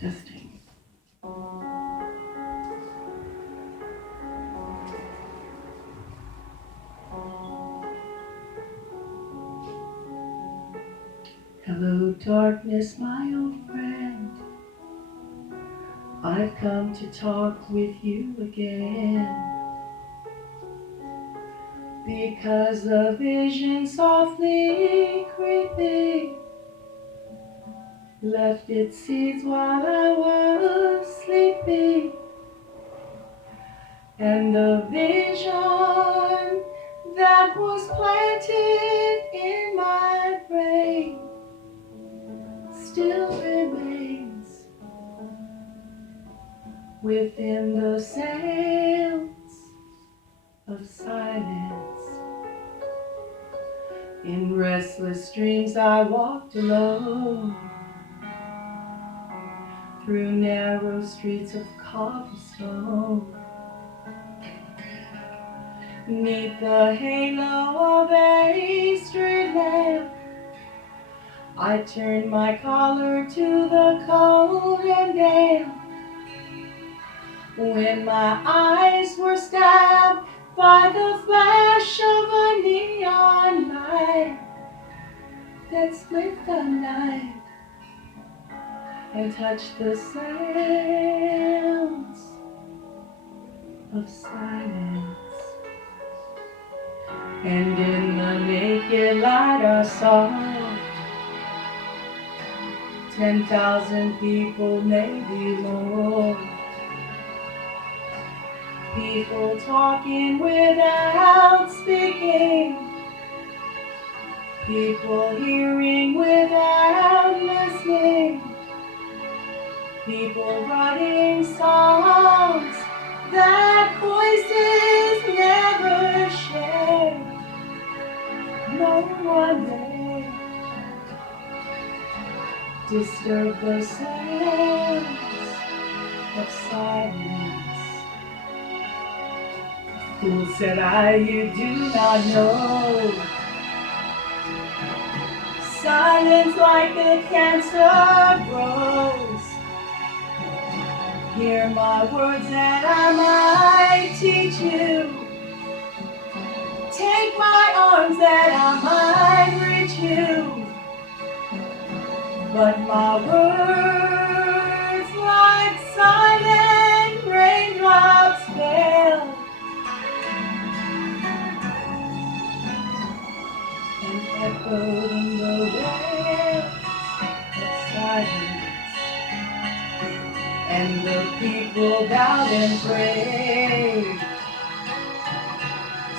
Testing. Hello, darkness, my old friend. I've come to talk with you again. Because the vision softly creeping left its seeds while I was sleeping. And the vision that was planted in my brain still remains within the sounds of silence. In restless dreams I walked alone through narrow streets of cobblestone. 'Neath the halo of a street lamp, I turned my collar to the cold and damp. When my eyes were stabbed by the flash of a neon light that split the night and touched the sounds of silence. And in the naked light I saw 10,000 people, maybe more. People talking without speaking. People hearing without listening. People writing songs that voices never share. No one there disturb the sounds of silence. Fool, said I, you do not know. Silence like a cancer grows. Hear my words that I might teach you. Take my arms that I might reach you. But my words like silent raindrops fell and echoed in the wells of silence. And the people bowed and prayed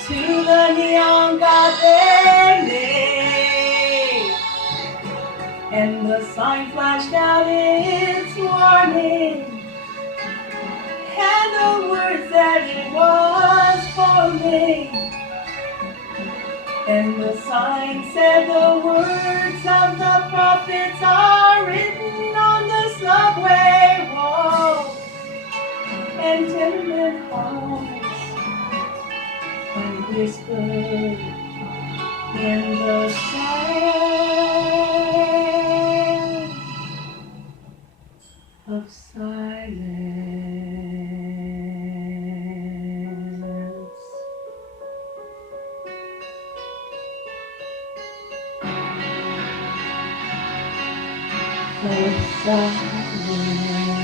to the neon god they made. And the sign flashed out its warning, and the words that it was forming. And the sign said the words of the prophets are written on the subway walls and tenement halls, and whispered in the sound of silence. Of silence.